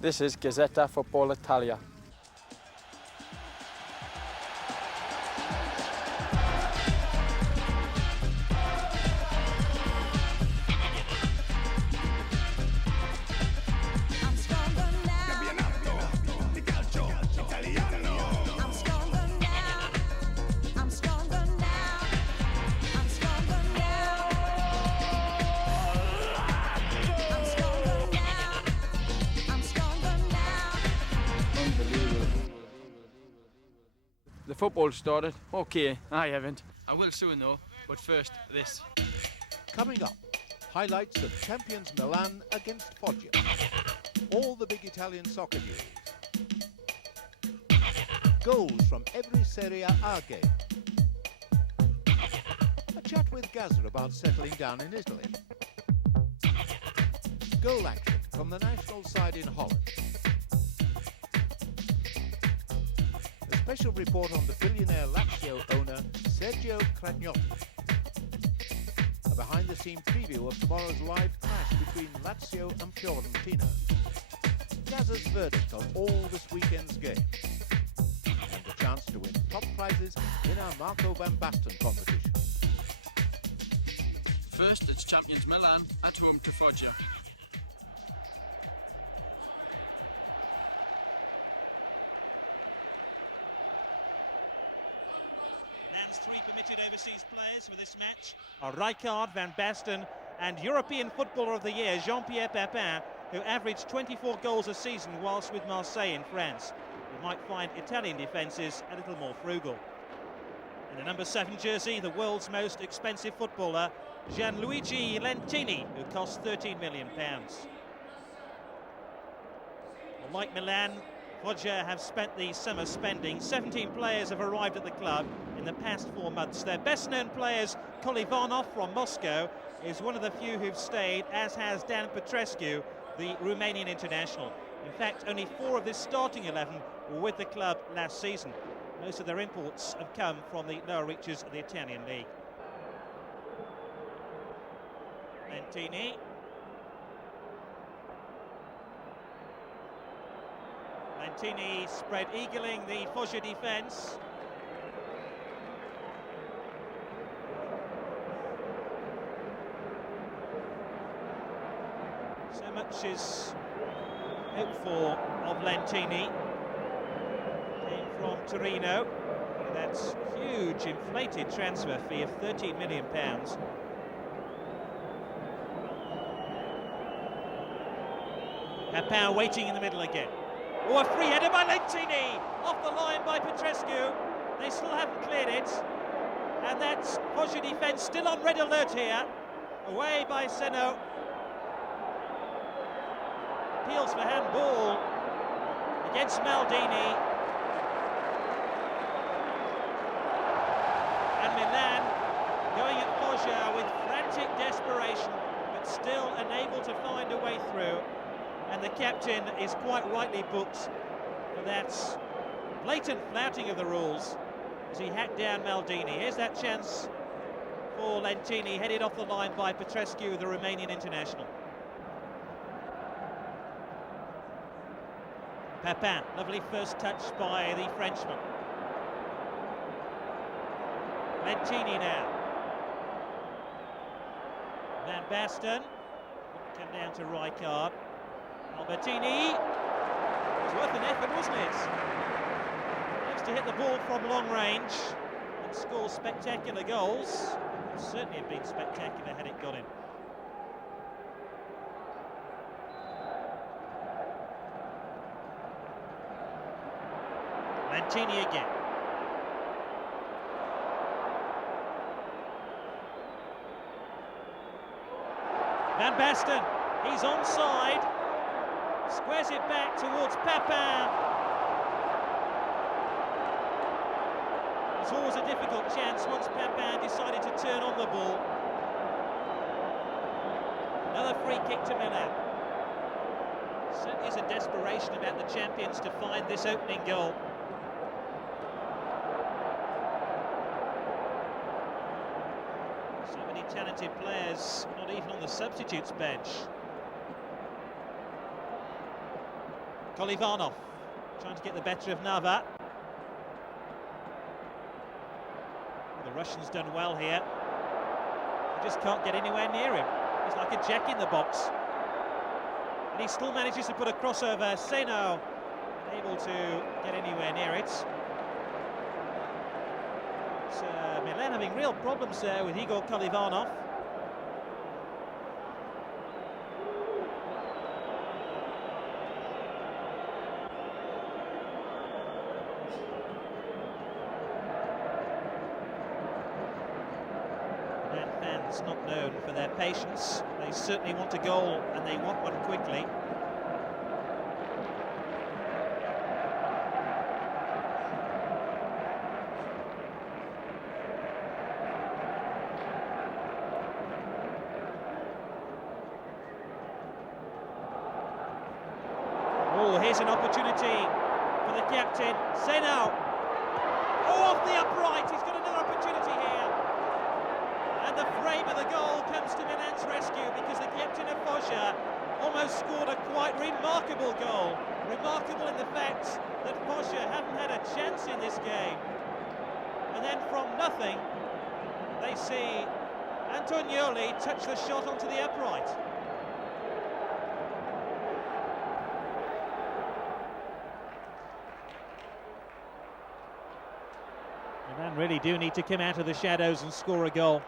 This is Gazzetta Football Italia. The football started. Okay, I haven't. I will soon though, but first this. Coming up, highlights of champions Milan against Foggia. All the big Italian soccer news. Goals from every Serie A game. A chat with Gazzetta about settling down in Italy. Goal action from the national side in Holland. A special report on the billionaire Lazio owner Sergio Cragnotti. A behind-the-scenes preview of tomorrow's live clash between Lazio and Fiorentina. Gazza's verdict on all this weekend's games. And the chance to win top prizes in our Marco van Basten competition. First, it's champions Milan at home to Foggia. Three permitted overseas players for this match are Rijkaard, Van Basten and European Footballer of the Year Jean-Pierre Papin, who averaged 24 goals a season whilst with Marseille in France. You might find Italian defences a little more frugal. In the number 7 jersey, the world's most expensive footballer, Gianluigi Lentini, who costs £13 million. Well, like Milan, Foggia have spent the summer spending. 17 players have arrived at the club in the past 4 months. Their best-known players, Kolivanov from Moscow, is one of the few who've stayed, as has Dan Petrescu, the Romanian international. In fact, only 4 of this starting 11 were with the club last season. Most of their imports have come from the lower reaches of the Italian league. Lentini. Lentini spread eagling the Foggia defence. So much is hoped for of Lentini. Came from Torino. That's huge inflated transfer fee of £13 million. Papin waiting in the middle again. Oh, a free header by Lentini, off the line by Petrescu. They still haven't cleared it, and that's Foggia defence still on red alert here. Away by Seno. Appeals for handball against Maldini. And Milan going at Foggia with frantic desperation, but still unable to find a way through. And the captain is quite rightly booked for that blatant flouting of the rules as he hacked down Maldini. Here's that chance for Lentini, headed off the line by Petrescu, the Romanian international. Papin, lovely first touch by the Frenchman. Lentini now. Van Basten, come down to Rijkaard. Albertini, it was worth an effort, wasn't it? Managed to hit the ball from long range and score spectacular goals. It would certainly have been spectacular had it got in. Lentini again. Van Basten, he's onside. Squares it back towards Papin. It's always a difficult chance once Papin decided to turn on the ball. Another free kick to Milan. Certainly is a desperation about the champions to find this opening goal. So many talented players, not even on the substitutes bench. Kolivanov trying to get the better of Nava. The Russian's done well here. He just can't get anywhere near him. He's like a jack in the box. And he still manages to put a crossover. Seno unable to get anywhere near it. But, Milan having real problems there with Igor Kolivanov. Fans not known for their patience. They certainly want a goal and they want one quickly. Oh, here's an opportunity for the captain. Seno. Oh, off the upright. He's got another opportunity here. And the frame of the goal comes to Milan's rescue because the captain of Foggia almost scored a quite remarkable goal. Remarkable in the fact that Foggia haven't had a chance in this game. And then from nothing, they see Antonioli touch the shot onto the upright. Milan really do need to come out of the shadows and score a goal.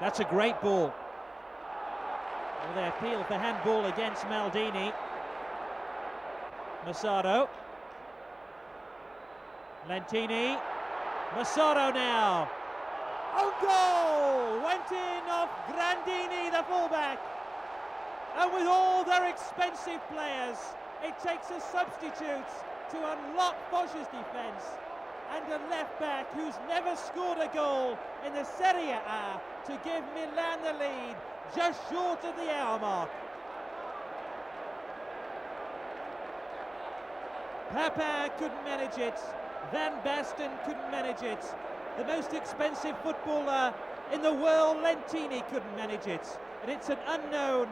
That's a great ball. Well, they appeal for handball against Maldini. Massaro. Lentini. Massaro now. Oh, goal! Went in off Grandini, the fullback. And with all their expensive players, it takes a substitute to unlock Foggia's defence. And a left-back who's never scored a goal in the Serie A to give Milan the lead, just short of the hour mark. Papin couldn't manage it. Van Basten couldn't manage it. The most expensive footballer in the world, Lentini, couldn't manage it. And it's an unknown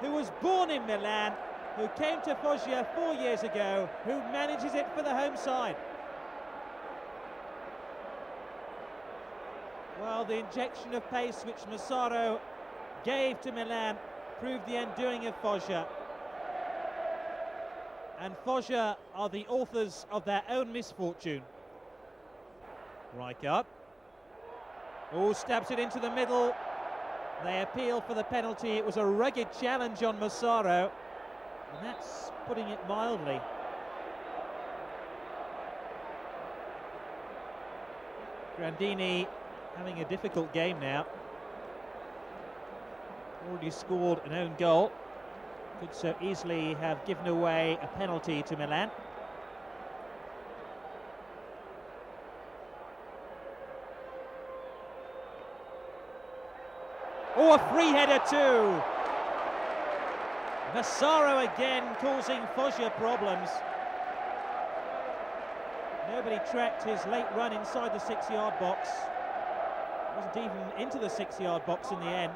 who was born in Milan, who came to Foggia 4 years ago, who manages it for the home side. Well, the injection of pace which Massaro gave to Milan proved the undoing of Foggia. And Foggia are the authors of their own misfortune. Rijkaard. Oh, stabs it into the middle. They appeal for the penalty. It was a rugged challenge on Massaro. And that's putting it mildly. Grandini having a difficult game now. Already scored an own goal. Could so easily have given away a penalty to Milan. Oh, a free header too. Massaro again causing Foggia problems. Nobody tracked his late run inside the 6-yard box. Wasn't even into the 6-yard box in the end.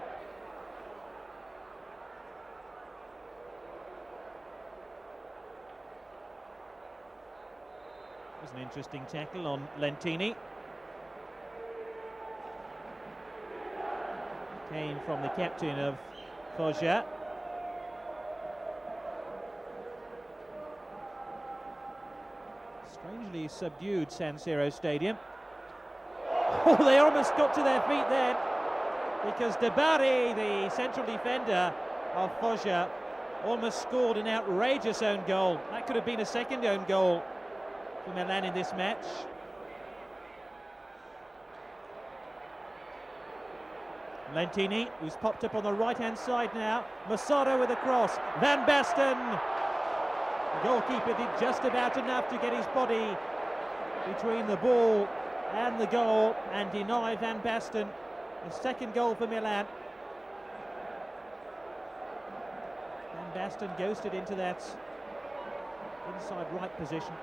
It was an interesting tackle on Lentini. Came from the captain of Foggia. Strangely subdued San Siro Stadium. Oh, they almost got to their feet then, because De Bari, the central defender of Foggia, almost scored an outrageous own goal. That could have been a second own goal for Milan in this match. Lentini, who's popped up on the right-hand side now. Massaro with a cross. Van Basten. The goalkeeper did just about enough to get his body between the ball and the goal and deny Van Basten the second goal for Milan. Van Basten ghosted into that inside right position.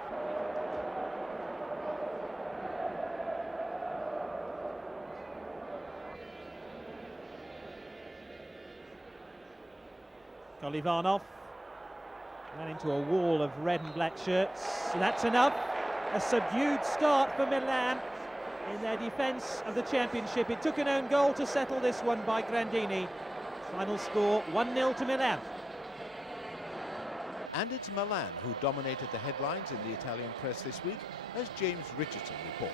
Kolivanov ran into a wall of red and black shirts. That's enough. A subdued start for Milan in their defence of the championship. It took an own goal to settle this one by Grandini. Final score 1-0 to Milan. And it's Milan who dominated the headlines in the Italian press this week, as James Richardson reports.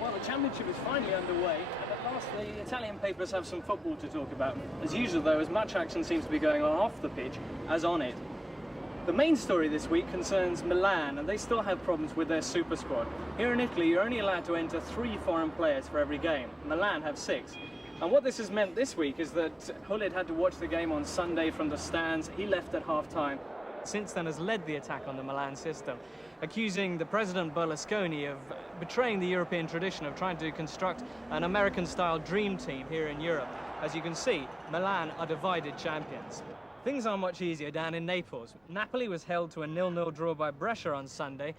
Well, the championship is finally underway, and at last the Italian papers have some football to talk about. As usual, though, as much action seems to be going on off the pitch as on it. The main story this week concerns Milan, and they still have problems with their super squad. Here in Italy, you're only allowed to enter 3 foreign players for every game. Milan have 6. And what this has meant this week is that Gullit had to watch the game on Sunday from the stands. He left at half-time. Since then has led the attack on the Milan system, accusing the president Berlusconi of betraying the European tradition of trying to construct an American-style dream team here in Europe. As you can see, Milan are divided champions. Things aren't much easier down in Naples. Napoli was held to a 0-0 draw by Brescia on Sunday.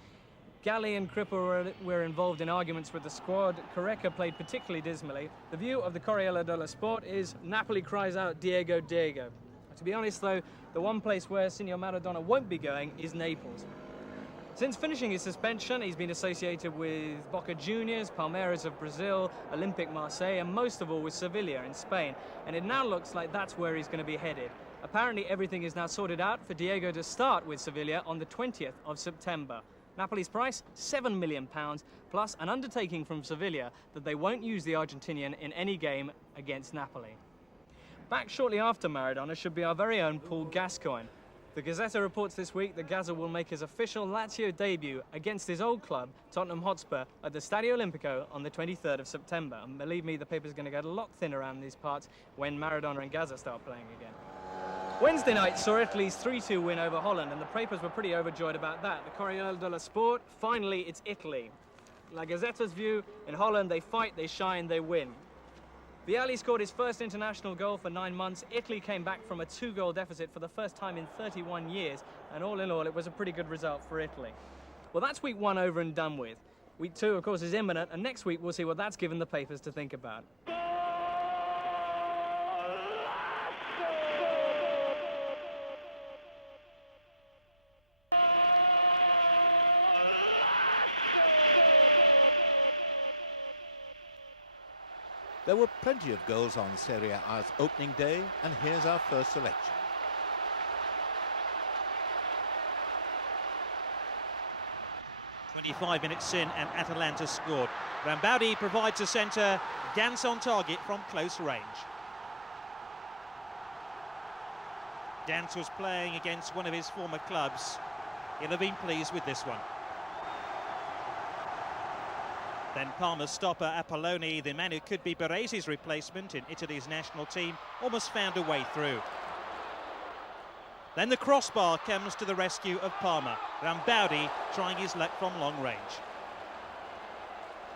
Galli and Crippa were involved in arguments with the squad. Careca played particularly dismally. The view of the Corriere dello Sport is Napoli cries out Diego, Diego. To be honest though, the one place where Signor Maradona won't be going is Naples. Since finishing his suspension, he's been associated with Boca Juniors, Palmeiras of Brazil, Olympique Marseille, and most of all with Sevilla in Spain. And it now looks like that's where he's going to be headed. Apparently everything is now sorted out for Diego to start with Sevilla on the 20th of September. Napoli's price, £7 million, plus an undertaking from Sevilla that they won't use the Argentinian in any game against Napoli. Back shortly after Maradona should be our very own Paul Gascoigne. The Gazzetta reports this week that Gazza will make his official Lazio debut against his old club, Tottenham Hotspur, at the Stadio Olimpico on the 23rd of September. And believe me, the paper's going to get a lot thinner around these parts when Maradona and Gazza start playing again. Wednesday night saw Italy's 3-2 win over Holland, and the papers were pretty overjoyed about that. The Corriere dello Sport, finally it's Italy. La Gazzetta's view, in Holland they fight, they shine, they win. Vialli scored his first international goal for 9 months. Italy came back from a 2-goal deficit for the first time in 31 years, and all in all it was a pretty good result for Italy. Well, that's week 1 over and done with. Week 2, of course, is imminent, and next week we'll see what that's given the papers to think about. There were plenty of goals on Serie A's opening day, and here's our first selection. "25 minutes in and Atalanta scored. Rambaudi provides a centre, Gans on target from close range. Gans was playing against one of his former clubs. He'll have been pleased with this one. Then Parma's stopper Apolloni, the man who could be Berese's replacement in Italy's national team, almost found a way through. Then the crossbar comes to the rescue of Parma. Rambaudi trying his luck from long range.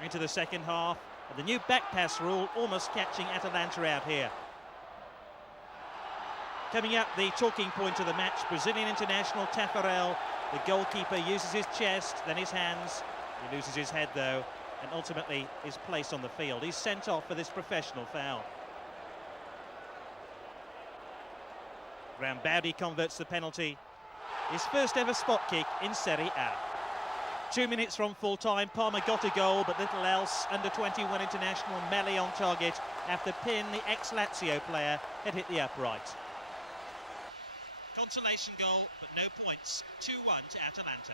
Into the second half, and the new back pass rule almost catching Atalanta out here. Coming up, the talking point of the match, Brazilian international Tafarel. The goalkeeper uses his chest, then his hands. He loses his head though, and ultimately is placed on the field. He's sent off for this professional foul. Rambaudi converts the penalty. His first ever spot kick in Serie A. 2 minutes from full time, Parma got a goal, but little else. Under 21 international Melli on target after Pin, the ex-Lazio player, had hit the upright. Consolation goal, but no points. 2-1 to Atalanta.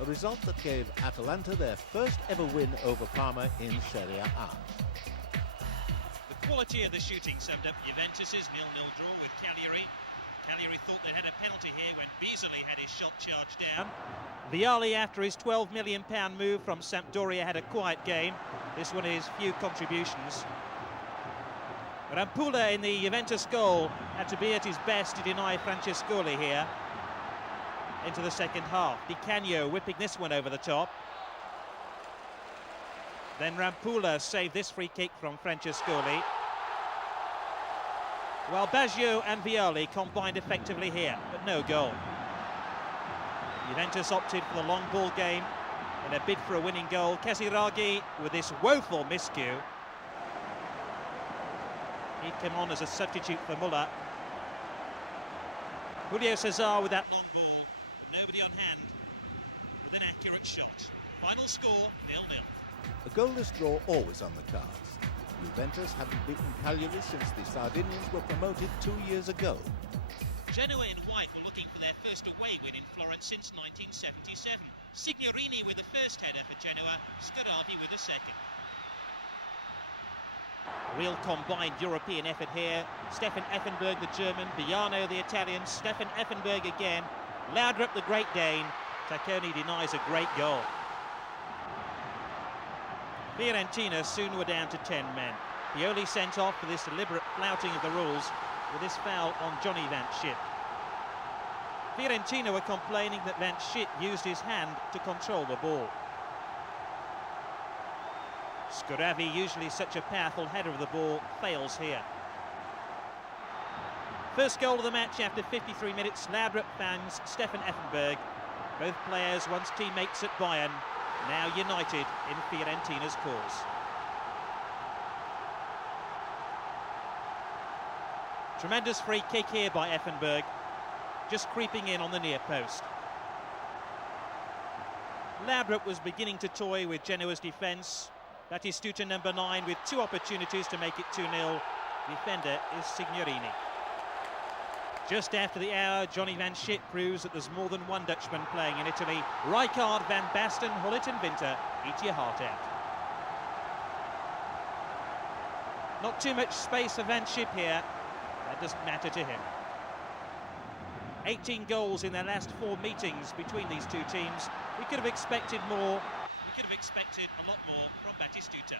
A result that gave Atalanta their first ever win over Parma in Serie A. The quality of the shooting summed up Juventus's 0-0 draw with Cagliari. Cagliari thought they had a penalty here when Beasley had his shot charged down. Vialli, after his £12 million move from Sampdoria, had a quiet game. This one is few contributions. Rampulla in the Juventus goal had to be at his best to deny Francescoli here. Into the second half. Di Canio whipping this one over the top. Then Rampulla saved this free kick from Francescoli. While Baggio and Vialli combined effectively here, but no goal. Juventus opted for the long ball game. in a bid for a winning goal. Casiraghi with this woeful miscue. He'd come on as a substitute for Muller. Julio Cesar with that long ball, but nobody on hand with an accurate shot. Final score, 0-0. A goalless draw always on the cards. Juventus haven't beaten Cagliari since the Sardinians were promoted 2 years ago. Genoa in white were looking for their first away win in Florence since 1977. Signorini with the first header for Genoa, Scarabi with the second. Real combined European effort here. Stefan Effenberg, the German, Biano, the Italian, Stefan Effenberg again, Laudrup, the Great Dane. Tacconi denies a great goal. Fiorentina soon were down to 10 men. Pioli sent off for this deliberate flouting of the rules with this foul on Johnny Van Schip. Fiorentina were complaining that Van Schip used his hand to control the ball. Scarabi, usually such a powerful header of the ball, fails here. First goal of the match after 53 minutes, Laudrup finds Stefan Effenberg. Both players once teammates at Bayern, now united in Fiorentina's cause. Tremendous free kick here by Effenberg, just creeping in on the near post. Laudrup was beginning to toy with Genoa's defence. Batistuta number 9 with 2 opportunities to make it 2-0. Defender is Signorini. Just after the hour, Johnny Van Schip proves that there's more than one Dutchman playing in Italy. Rijkaard, Van Basten, Hullet and Winter, eat your heart out. Not too much space for Van Schip here. That doesn't matter to him. 18 goals in their last 4 meetings between these two teams. We could have expected more. We could have expected a lot more from Batistuta.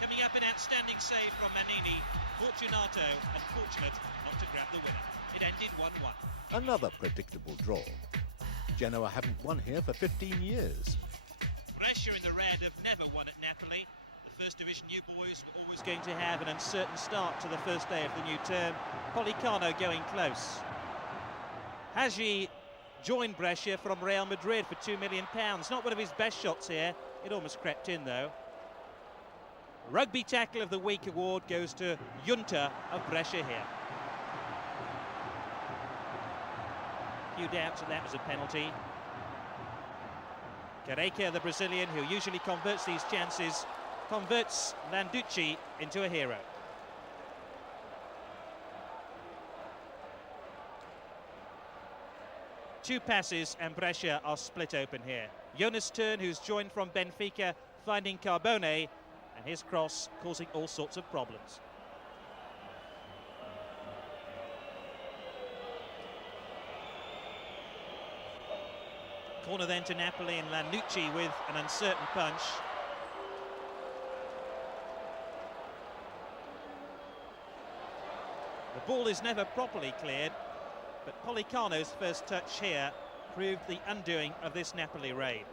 Coming up, an outstanding save from Manini. Fortunato, unfortunate not to grab the winner. It ended 1-1. Another predictable draw. Genoa haven't won here for 15 years. Brescia in the red have never won at Napoli. The First Division new boys were always going to have an uncertain start to the first day of the new term. Policano going close. Hagi joined Brescia from Real Madrid for £2 million. Not one of his best shots here. It almost crept in though. Rugby Tackle of the Week award goes to Junta of Brescia here. Few doubts that was a penalty. Careca, the Brazilian, who usually converts these chances, converts Landucci into a hero. Two passes and Brescia are split open here. Jonas Turn, who's joined from Benfica, finding Carbone, and his cross causing all sorts of problems. Corner then to Napoli, and Lanucci with an uncertain punch. The ball is never properly cleared, but Policano's first touch here proved the undoing of this Napoli raid.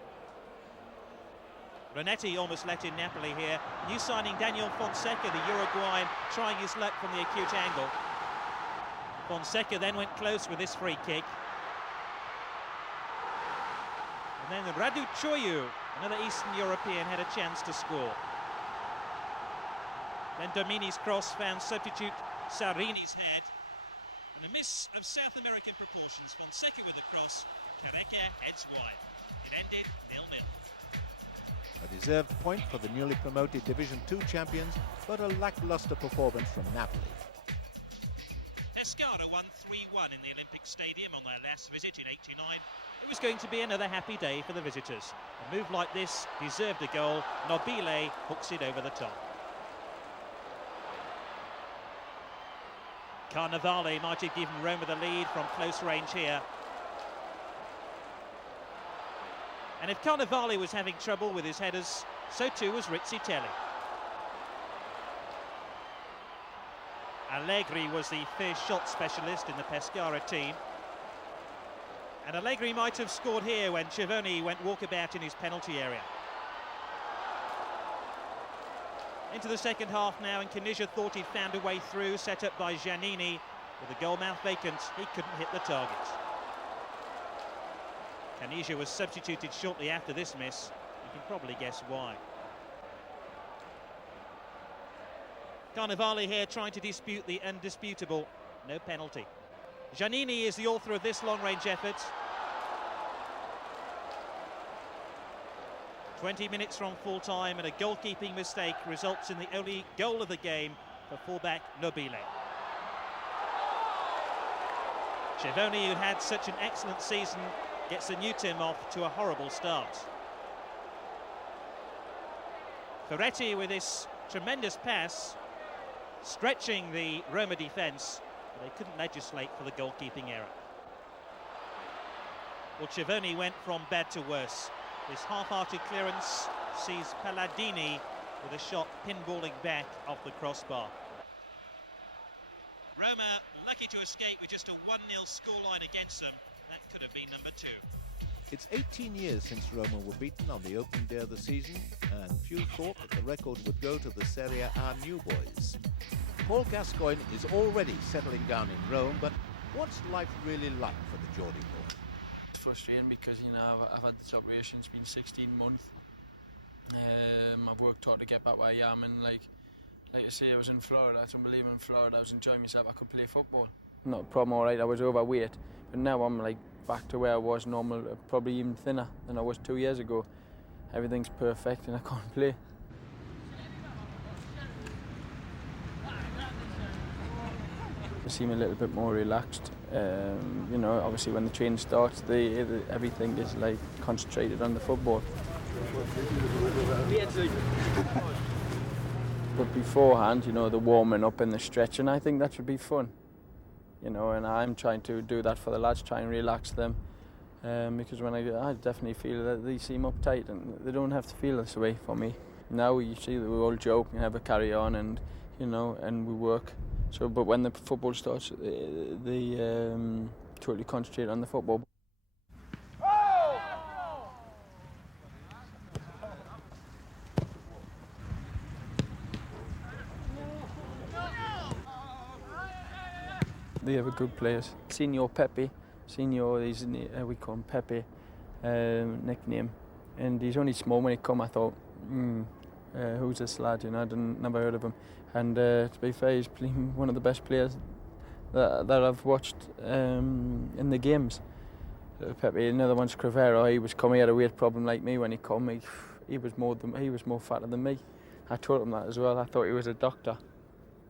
Renetti almost let in Napoli here. New signing Daniel Fonseca, the Uruguayan, trying his luck from the acute angle. Fonseca then went close with this free kick. And then Radu Choyu, another Eastern European, had a chance to score. Then Domini's cross found substitute Sarini's head. And a miss of South American proportions. Fonseca with the cross. Careca heads wide. It ended 0-0. A deserved point for the newly promoted Division 2 champions, but a lacklustre performance from Napoli. Pescara won 3-1 in the Olympic Stadium on their last visit in '89. It was going to be another happy day for the visitors. A move like this deserved a goal. Nobile hooks it over the top. Carnevale might have given Roma the lead from close range here. And if Carnevale was having trouble with his headers, so too was Rizzitelli. Allegri was the first shot specialist in the Pescara team. And Allegri might have scored here when Civoni went walkabout in his penalty area. Into the second half now, and Caniggia thought he'd found a way through, set up by Giannini. With the goal mouth vacant, he couldn't hit the target. Caniggia was substituted shortly after this miss. can probably guess why. Carnevale here trying to dispute the undisputable. No penalty. Giannini is the author of this long-range effort. 20 minutes from full-time, and a goalkeeping mistake results in the only goal of the game for fullback Nobile. Cervoni, who had such an excellent season, gets the new team off to a horrible start. Ferretti with this tremendous pass, stretching the Roma defence, but they couldn't legislate for the goalkeeping error. Well, Cervoni went from bad to worse. His half-hearted clearance sees Palladini with a shot pinballing back off the crossbar. Roma lucky to escape with just a 1-0 scoreline against them. That could have been number 2. It's 18 years since Roma were beaten on the opening day of the season, and few thought that the record would go to the Serie A new boys. Paul Gascoigne is already settling down in Rome, but what's life really like for the Geordie boy? It's frustrating because, you know, I've had this operation. It's been 16 months. I've worked hard to get back where I am, and like I say, I was in Florida. It's unbelievable. In Florida, I was enjoying myself. I could play football. Not a problem, all right. I was overweight, but now I'm like back to where I was normal, probably even thinner than I was 2 years ago. Everything's perfect, and I can't play. I seem a little bit more relaxed. You know, obviously when the training starts, everything is like concentrated on the football. But beforehand, you know, the warming up and the stretching, I think that should be fun. You know, and I'm trying to do that for the lads, try and relax them. Because when I definitely feel that they seem uptight, and they don't have to feel this way for me. Now you see that we all joke and have a carry on, and you know, and we work. So, but when the football starts, they totally concentrate on the football. They have a good players. Signor Pepe, we call him Pepe, nickname, and he's only small. When he come, I thought, who's this lad? You know, I never heard of him. And to be fair, he's one of the best players that I've watched in the games. Pepe, another one's Crivero. He had a weight problem like me when he come. He was more fatter than me. I told him that as well. I thought he was a doctor.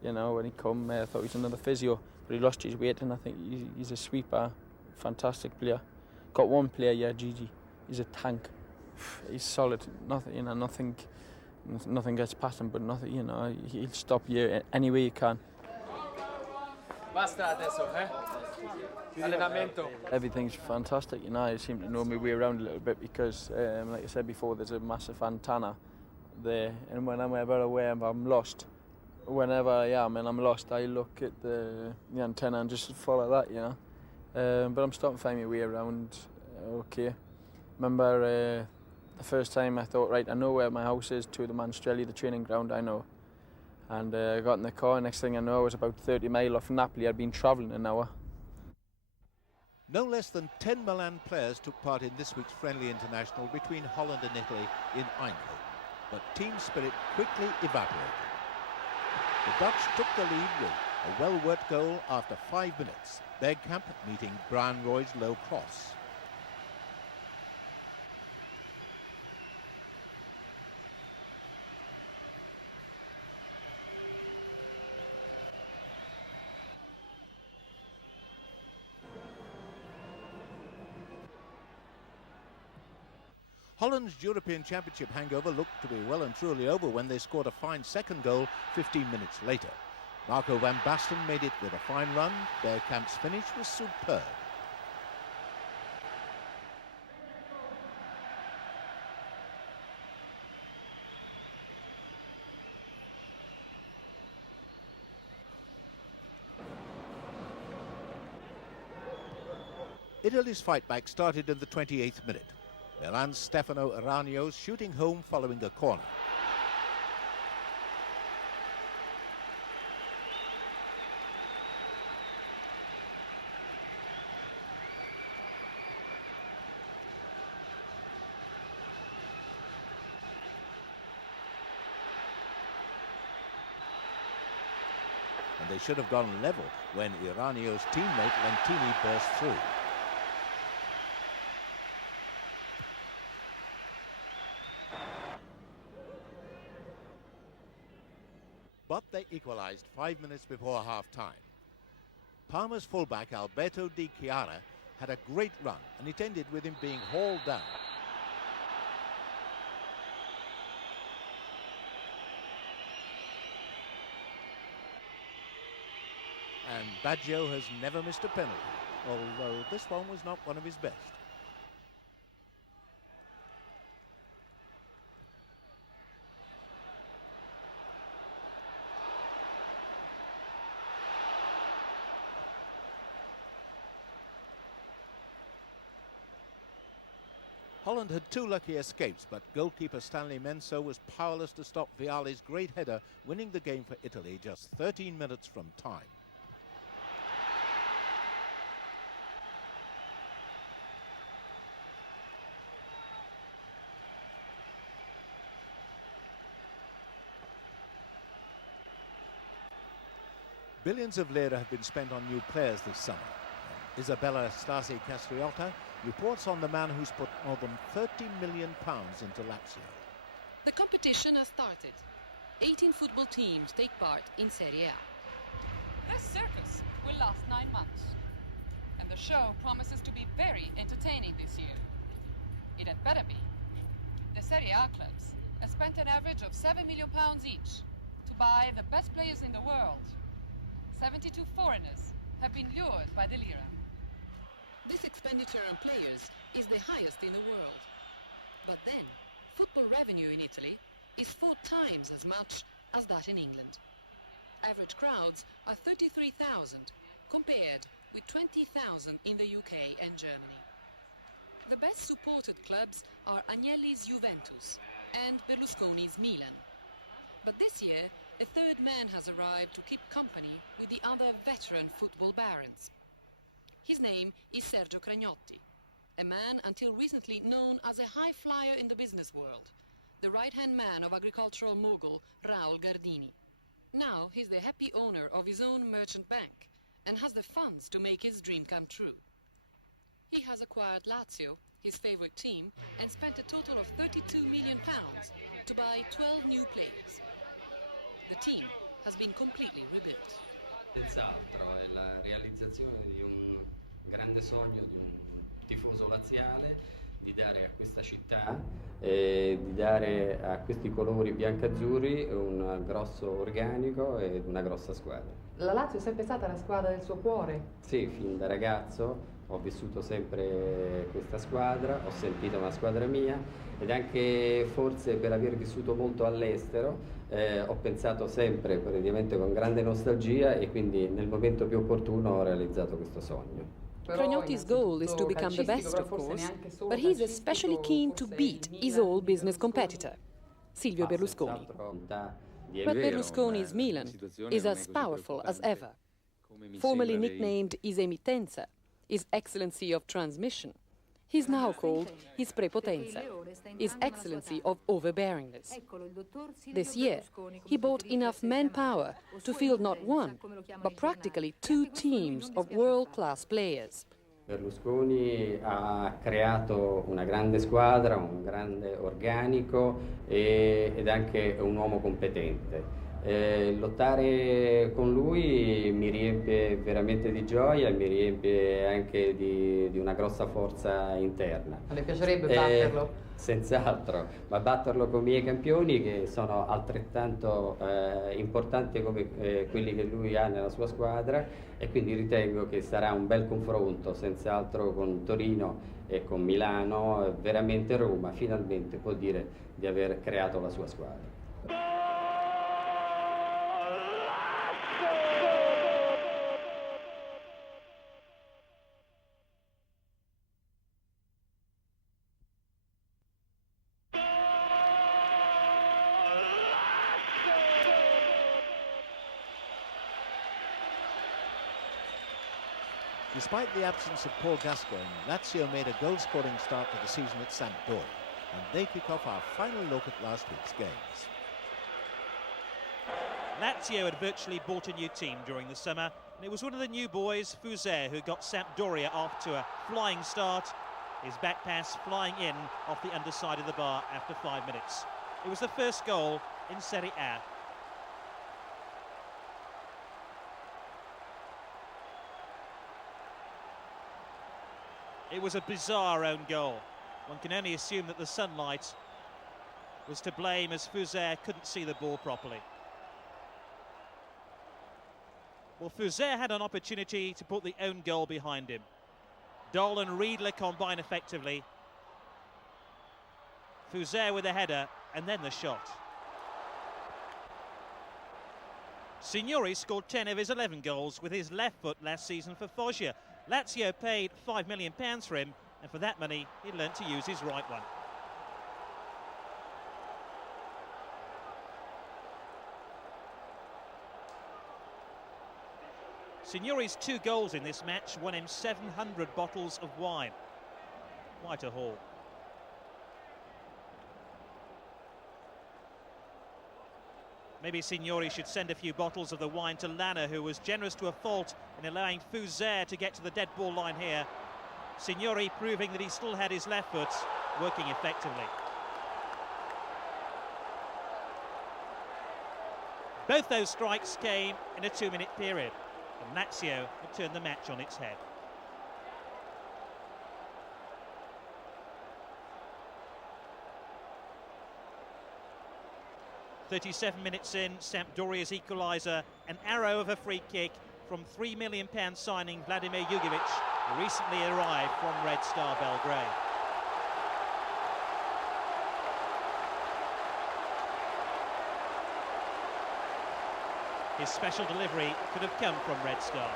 You know, when he come, I thought he was another physio. But he lost his weight, and I think he's a sweeper, fantastic player. Got one player, yeah, Gigi. He's a tank. He's solid. Nothing, you know, nothing gets past him. But nothing, you know, he'll stop you any way he can. Basta adesso, Allenamento. Everything's fantastic, you know. I seem to know my way around a little bit because, like I said before, there's a massive antenna there, and whenever I'm lost. Whenever I am and I'm lost, I look at the antenna and just follow that, you know. But I'm starting to find my way around okay. Remember the first time I thought, right, I know where my house is to the Manstrelli, the training ground, I know. And I got in the car, next thing I know, I was about 30 miles off Napoli. I'd been travelling an hour. No less than 10 Milan players took part in this week's friendly international between Holland and Italy in Eindhoven. But team spirit quickly evaporated. The Dutch took the lead with a well-worked goal after 5 minutes. Bergkamp meeting Brian Roy's low cross. Holland's European Championship hangover looked to be well and truly over when they scored a fine second goal 15 minutes later. Marco van Basten made it with a fine run. Bergkamp's finish was superb. Italy's fight back started in the 28th minute. Milan's Stefano Aranio's shooting home following a corner. and they should have gone level when Iranio's teammate Lentini burst through. But they equalised 5 minutes before half-time. Parma's fullback Alberto Di Chiara had a great run, and it ended with him being hauled down. And Baggio has never missed a penalty, although this one was not one of his best. Holland had 2 lucky escapes, but goalkeeper Stanley Menso was powerless to stop Vialli's great header, winning the game for Italy just 13 minutes from time. Billions of lira have been spent on new players this summer. Isabella Stasi Castriotta reports on the man who's put more than £30 million into Lazio. The competition has started. 18 football teams take part in Serie A. This circus will last 9 months, and the show promises to be very entertaining this year. It had better be. The Serie A clubs have spent an average of £7 million each to buy the best players in the world. 72 foreigners have been lured by the lira. This expenditure on players is the highest in the world. But then, football revenue in Italy is 4 times as much as that in England. Average crowds are 33,000 compared with 20,000 in the UK and Germany. The best supported clubs are Agnelli's Juventus and Berlusconi's Milan. But this year, a third man has arrived to keep company with the other veteran football barons. His name is Sergio Cragnotti, a man until recently known as a high flyer in the business world, the right-hand man of agricultural mogul Raul Gardini. Now he's the happy owner of his own merchant bank and has the funds to make his dream come true. He has acquired Lazio, his favorite team, and spent a total of £32 million to buy 12 new players. The team has been completely rebuilt. Senz'altro è la realizzazione di un grande sogno di un tifoso laziale, di dare a questa città e di dare a questi colori biancazzurri un grosso organico e una grossa squadra. La Lazio è sempre stata la squadra del suo cuore? Sì, fin da ragazzo ho vissuto sempre questa squadra, ho sentito una squadra mia ed anche forse per aver vissuto molto all'estero ho pensato sempre praticamente con grande nostalgia e quindi nel momento più opportuno ho realizzato questo sogno. Kragnotti's goal is to become the best, of course, but he's especially keen to beat his old business competitor, Silvio Berlusconi. But Berlusconi's Milan is as powerful as ever. Formerly nicknamed His Emittenza, His Excellency of Transmission, he's now called His Prepotenza, His Excellency of Overbearingness. This year, he bought enough manpower to field not one, but practically 2 teams of world-class players. Berlusconi ha creato una grande squadra, un grande organico ed anche un uomo competente. Lottare con lui mi riempie veramente di gioia, mi riempie anche di una grossa forza interna. Le piacerebbe batterlo? Senz'altro, ma batterlo con i miei campioni che sono altrettanto importanti come quelli che lui ha nella sua squadra e quindi ritengo che sarà un bel confronto senz'altro con Torino e con Milano, veramente Roma finalmente può dire di aver creato la sua squadra. Despite the absence of Paul Gascoigne, Lazio made a goal-scoring start to the season at Sampdoria, and they kick off our final look at last week's games. Lazio had virtually bought a new team during the summer, and it was one of the new boys, Fuzet, who got Sampdoria off to a flying start. His back pass flying in off the underside of the bar after 5 minutes. It was the first goal in Serie A. It was a bizarre own goal. One can only assume that the sunlight was to blame, as Fuzet couldn't see the ball properly. Well, Fuzet had an opportunity to put the own goal behind him. Doll and Riedler combine effectively. Fuzet with a header and then the shot. Signori scored 10 of his 11 goals with his left foot last season for Foggia. Lazio paid £5 million for him, and for that money he learnt to use his right one. Signori's 2 goals in this match won him 700 bottles of wine. Quite a haul. Maybe Signori should send a few bottles of the wine to Lana, who was generous to a fault in allowing Fuzet to get to the dead ball line here. Signori proving that he still had his left foot working effectively. Both those strikes came in a 2-minute period, and Lazio had turned the match on its head. "37 minutes in, Sampdoria's equaliser, an arrow of a free kick from £3 million signing Vladimir Jugovic, who recently arrived from Red Star Belgrade. His special delivery could have come from Red Star.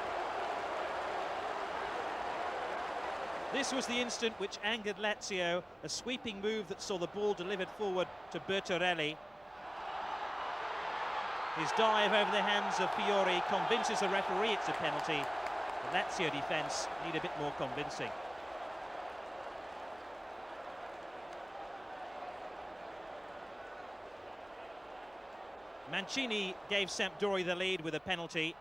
This was the instant which angered Lazio, a sweeping move that saw the ball delivered forward to Bertorelli. His dive over the hands of Fiori convinces the referee it's a penalty. The Lazio defence need a bit more convincing. Mancini gave Sampdoria the lead with a penalty.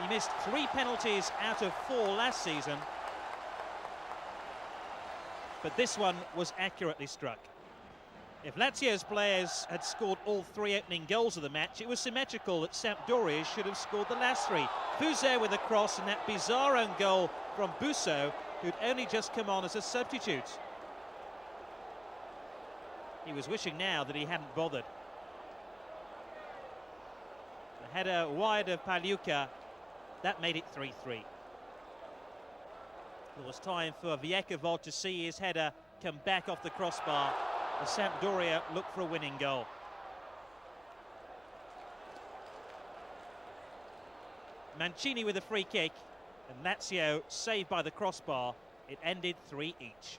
He missed 3 penalties out of 4 last season, but this one was accurately struck. If Lazio's players had scored all 3 opening goals of the match, it was symmetrical that Sampdoria should have scored the last 3. Fuzet with a cross and that bizarre own goal from Busso, who'd only just come on as a substitute. He was wishing now that he hadn't bothered. The header wide of Pagliuca, that made it 3-3. It was time for Viekovod to see his header come back off the crossbar. The Sampdoria look for a winning goal. Mancini with a free kick, and Lazio saved by the crossbar. It ended 3 each.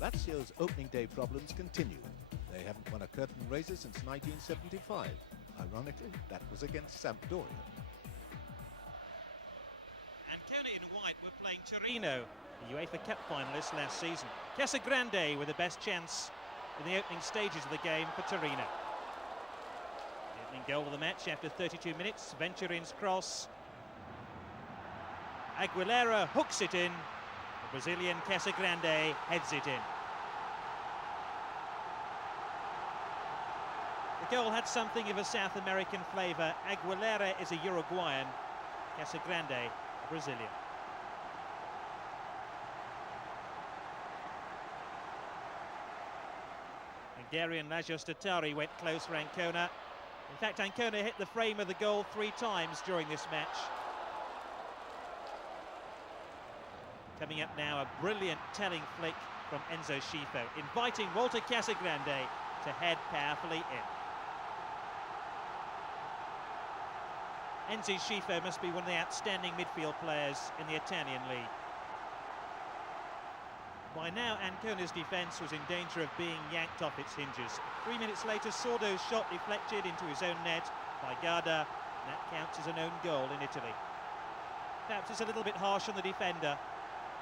Lazio's opening day problems continue. They haven't won a curtain raiser since 1975. Ironically, that was against Sampdoria. Ancona in white were playing Torino, the UEFA Cup finalists last season. Casagrande with the best chance in the opening stages of the game for Torino. The opening goal of the match after 32 minutes, Venturin's cross. Aguilera hooks it in. The Brazilian Casagrande heads it in. The goal had something of a South American flavour. Aguilera is a Uruguayan, Casagrande a Brazilian. Hungarian Lajos Tatari went close for Ancona. In fact, Ancona hit the frame of the goal 3 times during this match. Coming up now, a brilliant telling flick from Enzo Schifo, inviting Walter Casagrande to head powerfully in. Enzo Schifo must be one of the outstanding midfield players in the Italian league. By now, Ancona's defence was in danger of being yanked off its hinges. 3 minutes later, Sordo's shot deflected into his own net by Garda, and that counts as an own goal in Italy. Perhaps it's a little bit harsh on the defender,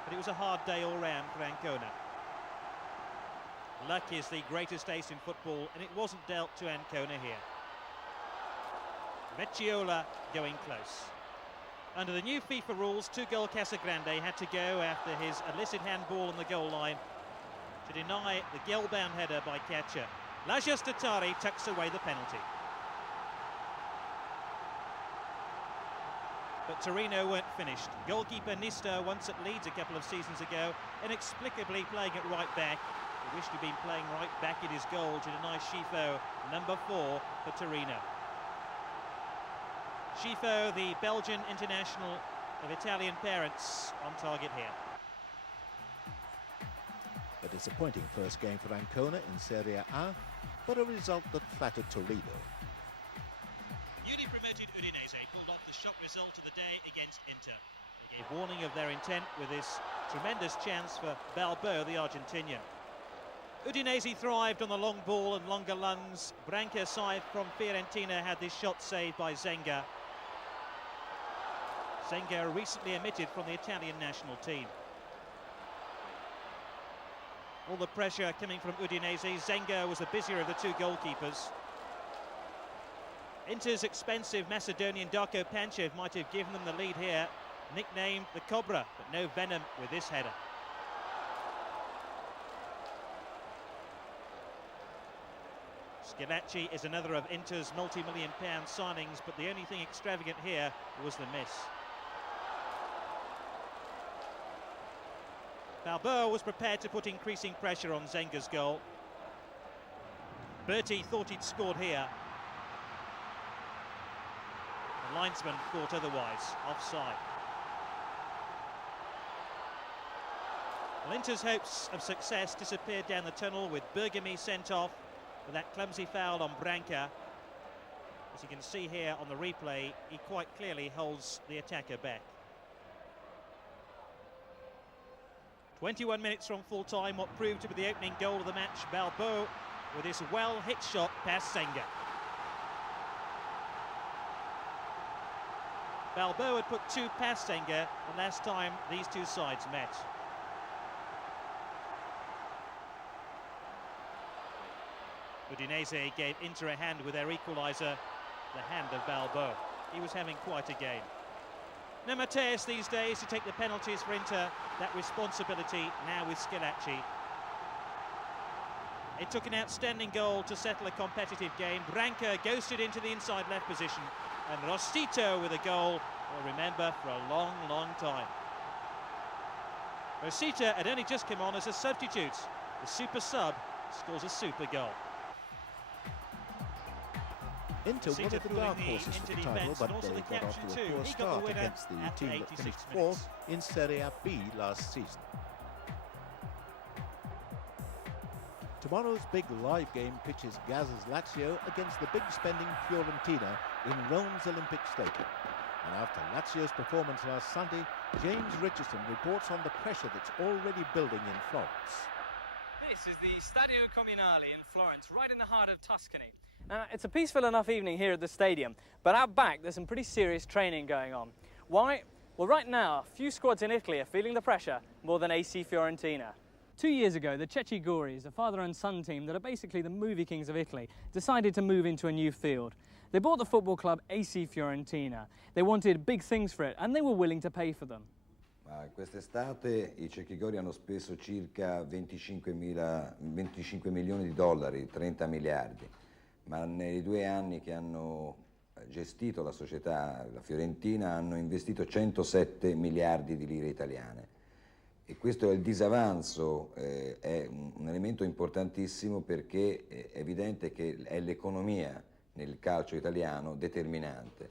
but it was a hard day all round for Ancona. Luck is the greatest ace in football, and it wasn't dealt to Ancona here. Vecchiola going close. Under the new FIFA rules, 2-goal Casagrande had to go after his illicit handball on the goal line to deny the goal-bound header by catcher. Latari tucks away the penalty. But Torino weren't finished. Goalkeeper Nista, once at Leeds a couple of seasons ago, inexplicably playing at right back. He wished he'd been playing right back in his goal to deny Schifo number 4 for Torino. Schifo, the Belgian international of Italian parents, on target here. A disappointing first game for Ancona in Serie A, but a result that flattered Toledo. Newly promoted Udinese pulled off the shock result of the day against Inter. They gave warning of their intent with this tremendous chance for Balbo, the Argentinian. Udinese thrived on the long ball and longer lungs. Branca side from Fiorentina had this shot saved by Zenga. Zenga recently omitted from the Italian national team. All the pressure coming from Udinese. Zenga was the busier of the two goalkeepers. Inter's expensive Macedonian Darko Panchev might have given them the lead here, nicknamed the Cobra, but no venom with this header. Schillaci is another of Inter's multi-million-pound signings, but the only thing extravagant here was the miss. Balboa was prepared to put increasing pressure on Zenga's goal. Berti thought he'd scored here. The linesman thought otherwise, offside. Well, Inter's hopes of success disappeared down the tunnel with Bergami sent off for that clumsy foul on Branca. As you can see here on the replay, he quite clearly holds the attacker back. 21 minutes from full time, what proved to be the opening goal of the match, Balbo with his well-hit shot past Zenga. Balbo had put 2 past Zenga the last time these two sides met. Udinese gave Inter a hand with their equaliser, the hand of Balbo. He was having quite a game. Now Matteus these days to take the penalties for Inter, that responsibility now with Schillaci. It took an outstanding goal to settle a competitive game. Branca ghosted into the inside left position, and Rosito with a goal we'll remember for a long, long time. Rosita had only just come on as a substitute. The super sub scores a super goal. Inter one of the dark horses for the title, but they got off to a poor start against the team that finished 4th in Serie B last season. Tomorrow's big live game pitches Gazza's Lazio against the big spending Fiorentina in Rome's Olympic Stadium. And after Lazio's performance last Sunday, James Richardson reports on the pressure that's already building in Florence. This is the Stadio Comunale in Florence, right in the heart of Tuscany. It's a peaceful enough evening here at the stadium, but out back there's some pretty serious training going on. Why? Well, right now, a few squads in Italy are feeling the pressure more than AC Fiorentina. 2 years ago, the Cecchiguris, a father and son team that are basically the movie kings of Italy, decided to move into a new field. They bought the football club AC Fiorentina. They wanted big things for it, and they were willing to pay for them. Quest'estate I Cecchigori hanno speso circa 25 milioni di dollari, 30 miliardi, ma nei 2 anni che hanno gestito la società, la Fiorentina, hanno investito 107 miliardi di lire italiane. E questo è il disavanzo, è un elemento importantissimo perché è evidente che è l'economia nel calcio italiano determinante.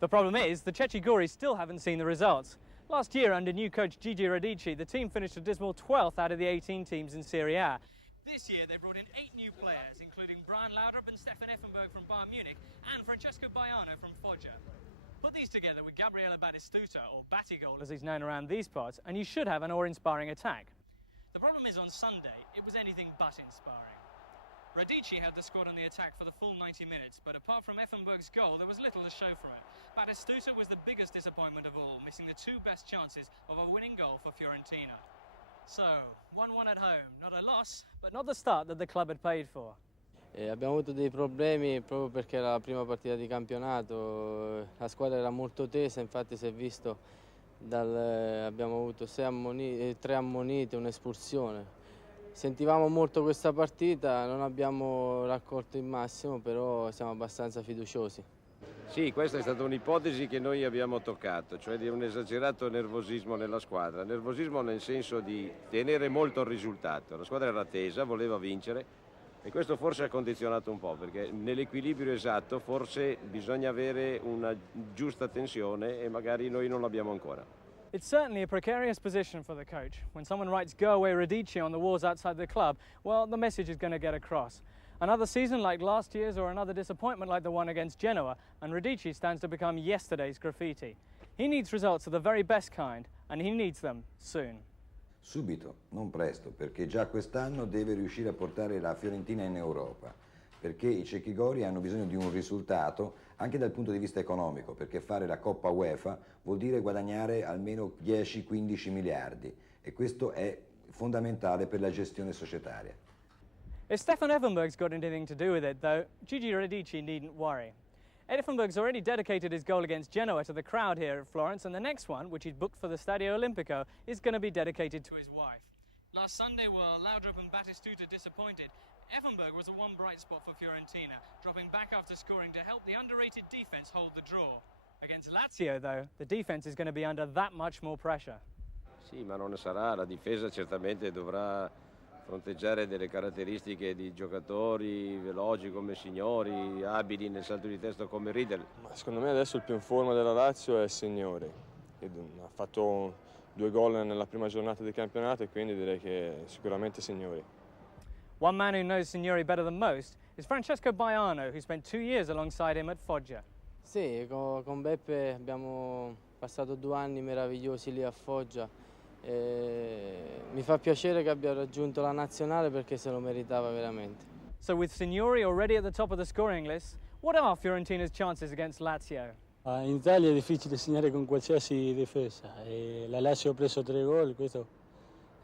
The problem is, the Cecchiguris still haven't seen the results. Last year, under new coach Gigi Radici, the team finished a dismal 12th out of the 18 teams in Serie A. This year, they brought in 8 new players, including Brian Laudrup and Stefan Effenberg from Bayern Munich and Francesco Baiano from Foggia. Put these together with Gabriele Battistuta, or Battigol as he's known around these parts, and you should have an awe-inspiring attack. The problem is on Sunday, it was anything but inspiring. Radici had the squad on the attack for the full 90 minutes, but apart from Effenberg's goal, there was little to show for it. Battistuta was the biggest disappointment of all, missing the 2 best chances of a winning goal for Fiorentina. So, 1-1 at home. Not a loss, but not the start that the club had paid for. Abbiamo avuto dei problemi proprio perché era la prima partita di campionato, la squadra era molto tesa, infatti si è visto, abbiamo avuto 3 ammoniti, un'espulsione. Sentivamo molto questa partita, non abbiamo raccolto il massimo, però siamo abbastanza fiduciosi. Sì, questa è stata un'ipotesi che noi abbiamo toccato, cioè di un esagerato nervosismo nella squadra. Nervosismo nel senso di tenere molto il risultato. La squadra era tesa, voleva vincere e questo forse ha condizionato un po', perché nell'equilibrio esatto forse bisogna avere una giusta tensione e magari noi non l'abbiamo ancora. It's certainly a precarious position for the coach. When someone writes "Go away Radici" on the walls outside the club, well, the message is going to get across. Another season like last year's or another disappointment like the one against Genoa, and Radici stands to become yesterday's graffiti. He needs results of the very best kind, and he needs them soon. Subito, non presto, perché già quest'anno deve riuscire a portare la Fiorentina in Europa, perché i cecchigori hanno bisogno di un risultato anche dal punto di vista economico, perché fare la Coppa UEFA vuol dire guadagnare almeno 10-15 miliardi e questo è fondamentale per la gestione societaria. If Stefan Effenberg's got anything to do with it, though, Gigi Radici needn't worry. Effenberg's already dedicated his goal against Genoa to the crowd here at Florence, and the next one, which he's booked for the Stadio Olimpico, is going to be dedicated to his wife. Last Sunday were Laudrup and Battistuta disappointed. Effenberg was the one bright spot for Fiorentina, dropping back after scoring to help the underrated defence hold the draw. Against Lazio, though, the defence is going to be under that much more pressure. Sì, ma non sarà, la difesa certamente dovrà fronteggiare delle caratteristiche di giocatori veloci come Signori, abili nel salto di testa come Riedel. Ma secondo me adesso il più in forma della Lazio è Signori, ha fatto 2 gol nella prima giornata di campionato e quindi direi che sicuramente Signori. One man who knows Signori better than most is Francesco Baiano, who spent 2 years alongside him at Foggia. Sì, con Beppe abbiamo passato 2 anni meravigliosi lì a Foggia. Mi fa piacere che abbia raggiunto la nazionale perché se lo meritava veramente. So with Signori already at the top of the scoring list, what are Fiorentina's chances against Lazio? In Italia è difficile segnare con qualsiasi difesa. La Lazio ha preso 3 gol, questo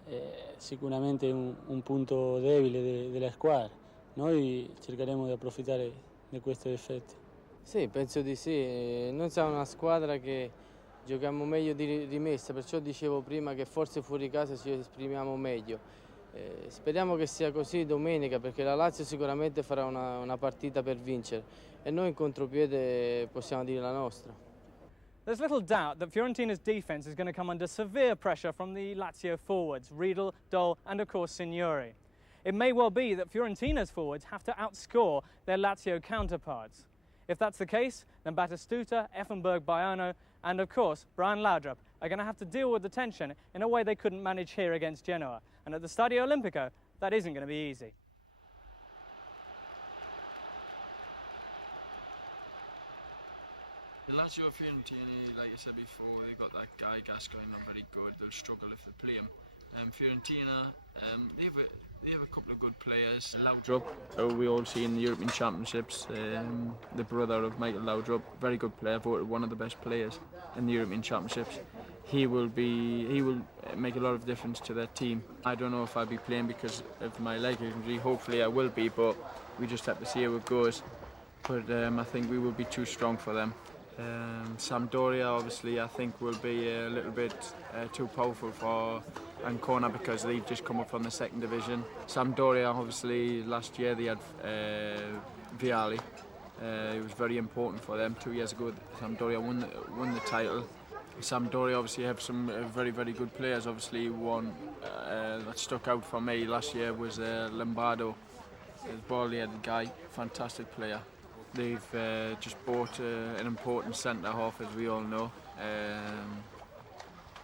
è sicuramente un punto debole della squadra. Noi cercheremo di approfittare di questi difetti. Sì, penso di sì. Noi siamo una squadra che giochiamo meglio di rimessa, perciò dicevo prima che forse fuori casa ci esprimiamo meglio. Speriamo che sia così domenica, perché la Lazio sicuramente farà una partita per vincere e noi in contropiede possiamo dire la nostra. There's little doubt that Fiorentina's defence is going to come under severe pressure from the Lazio forwards, Riedel, Dole and of course Signori. It may well be that Fiorentina's forwards have to outscore their Lazio counterparts. If that's the case, then Battistuta, Effenberg, Baiano and of course Brian Laudrup are going to have to deal with the tension in a way they couldn't manage here against Genoa. And at the Stadio Olimpico, that isn't going to be easy. Lazio Fiorentina, like I said before, they've got that guy Gascoigne, not very good. They'll struggle if they play him. Fiorentina, they have a couple of good players. Laudrup, who we all see in the European Championships, the brother of Michael Laudrup, very good player, voted one of the best players in the European Championships. He will make a lot of difference to their team. I don't know if I'll be playing because of my leg injury. Hopefully I will be, but we just have to see how it goes. But I think we will be too strong for them. Sampdoria, obviously, I think will be a little bit too powerful for Ancona because they've just come up from the 2nd division. Sampdoria, obviously, last year they had Vialli. It was very important for them. 2 years ago, Sampdoria won the title. Sampdoria obviously have some very, very good players. Obviously, one that stuck out for me last year was Lombardo, the ball-headed guy, fantastic player. They've just bought an important centre-half, as we all know,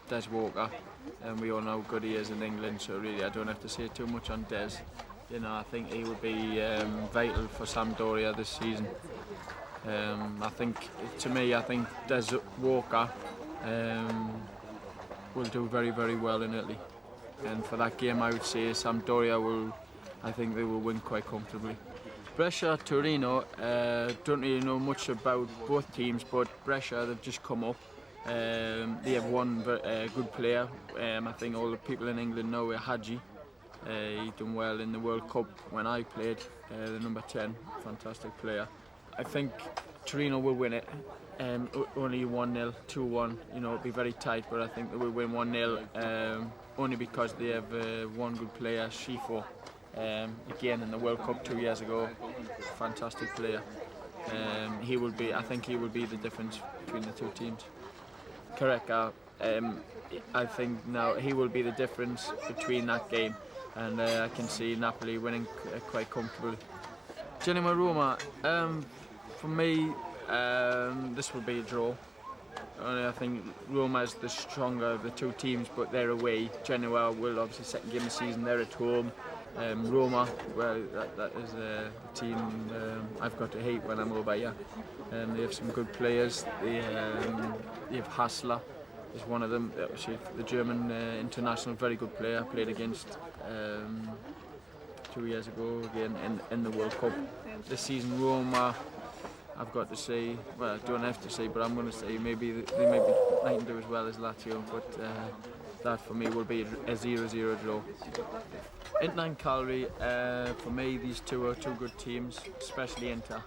Des Walker, and we all know how good he is in England, so really I don't have to say too much on Des. You know, I think he will be vital for Sampdoria this season. I think Des Walker will do very, very well in Italy. And for that game, I would say Sampdoria they will win quite comfortably. Brescia, Torino, don't really know much about both teams, but Brescia, they've just come up. They have one good player. I think all the people in England know Hadji. He done well in the World Cup when I played, the number 10, fantastic player. I think Torino will win it. Only 1-0, 2-1, you know, it'll be very tight, but I think they will win 1-0, only because they have one good player, Schifo, again in the World Cup 2 years ago, fantastic player. I think he will be the difference between the two teams. Correct, I think now he will be the difference between that game, and I can see Napoli winning quite comfortably. Genoa-Roma, for me, this will be a draw. I think Roma is the stronger of the two teams, but they're away. Genoa will obviously second game of the season, they're at home. Roma, well, that is a team I've got to hate when I'm over here. They have some good players. They have Hassler is one of them. The German international, very good player. Played against 2 years ago again in the World Cup. This season, Roma, I've got to say, well, I don't have to say, but I'm going to say maybe they might do as well as Lazio, but that for me will be a 0-0 draw. Inter and Cagliari, for me, these two are two good teams, especially Inter.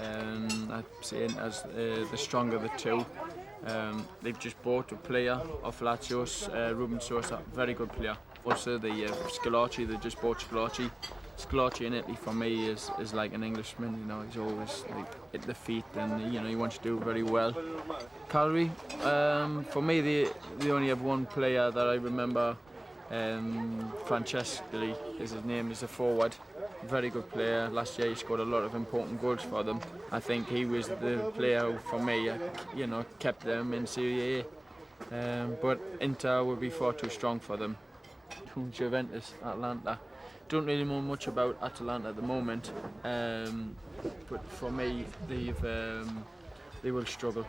I'd say Inter's the stronger of the two. They've just bought a player off Lazio's, Ruben Sosa, very good player. Also, the Scalacci, they just bought Scalacci. Scalacci in Italy for me is like an Englishman, you know, he's always like at the feet, and you know he wants to do very well. Cagliari, for me they only have one player that I remember, Francescoli is his name, is a forward, very good player. Last year he scored a lot of important goals for them. I think he was the player who, for me, you know, kept them in Serie A. But Inter will be far too strong for them. Juventus, Atalanta. Don't really know much about Atalanta at the moment, but for me, they will struggle.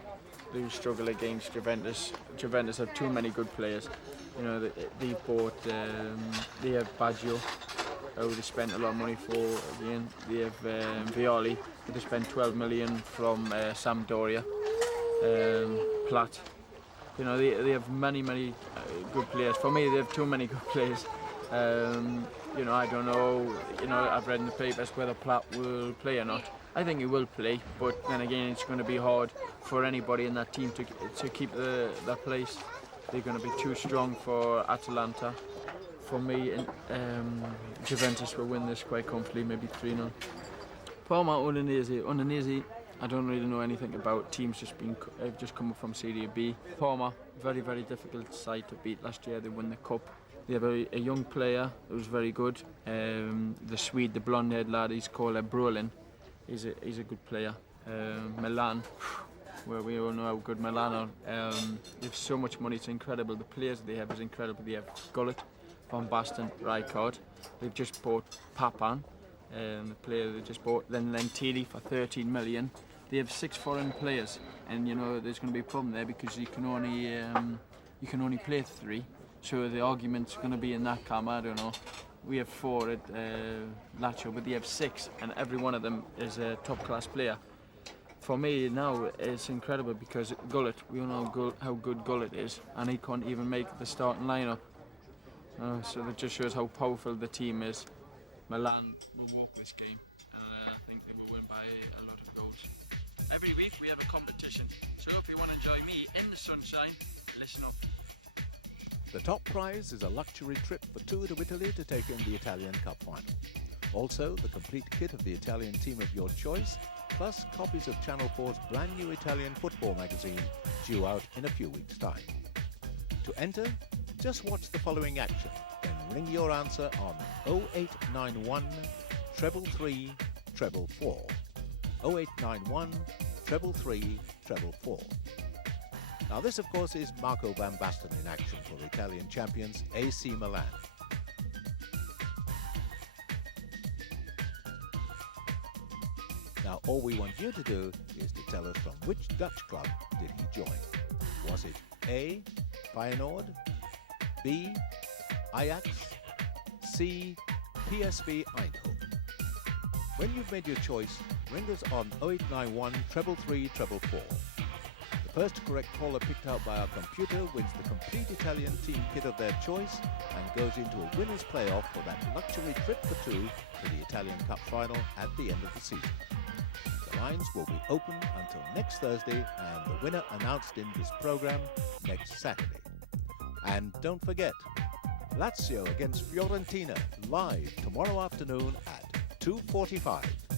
They will struggle against Juventus. Juventus have too many good players. You know, they bought, they have Baggio, who they spent a lot of money for again. They have Violi, who they spent 12 million from Sampdoria. Platt. You know, they have many good players. For me, they have too many good players. You know, I don't know. You know, I've read in the papers whether Platt will play or not. I think he will play, but then again, it's going to be hard for anybody in that team to keep their place. They're going to be too strong for Atalanta. For me, Juventus will win this quite comfortably, maybe 3-0. Parma, Udinese. I don't really know anything about teams just come up from Serie B. Parma, very difficult side to beat. Last year they won the cup. They have a young player who's very good. The Swede, the blonde-haired lad, he's called Brolin. He's a good player. Milan, where we all know how good Milan are. They have so much money, it's incredible. The players they have is incredible. They have Gullit, Van Basten, Rijkaard. They've just bought Papan, the player they just bought. Then Lentili for 13 million. They have 6 foreign players, and you know there's going to be a problem there because you can only play 3. So the argument's going to be in that camp. I don't know. We have 4 at Lazio, but they have 6, and every one of them is a top-class player. For me now, it's incredible because Gullit, we all know how good Gullit is, and he can't even make the starting lineup. So that just shows how powerful the team is. Milan will walk this game, and I think they will win by a lot of goals. Every week we have a competition, so if you want to enjoy me in the sunshine, listen up. The top prize is a luxury trip for 2 to Italy to take in the Italian Cup final. Also, the complete kit of the Italian team of your choice, plus copies of Channel 4's brand new Italian football magazine, due out in a few weeks' time. To enter, just watch the following action, then ring your answer on 0891 333 444. 0891 333 444. Now this, of course, is Marco Van Basten in action for Italian champions AC Milan. Now all we want you to do is to tell us from which Dutch club did he join. Was it A, Feyenoord, B, Ajax, C, PSV Eindhoven? When you've made your choice, ring us on 0891 333 444. The first correct caller picked out by our computer wins the complete Italian team kit of their choice and goes into a winner's playoff for that luxury trip for two to the Italian Cup final at the end of the season. The lines will be open until next Thursday and the winner announced in this program next Saturday. And don't forget, Lazio against Fiorentina live tomorrow afternoon at 2:45.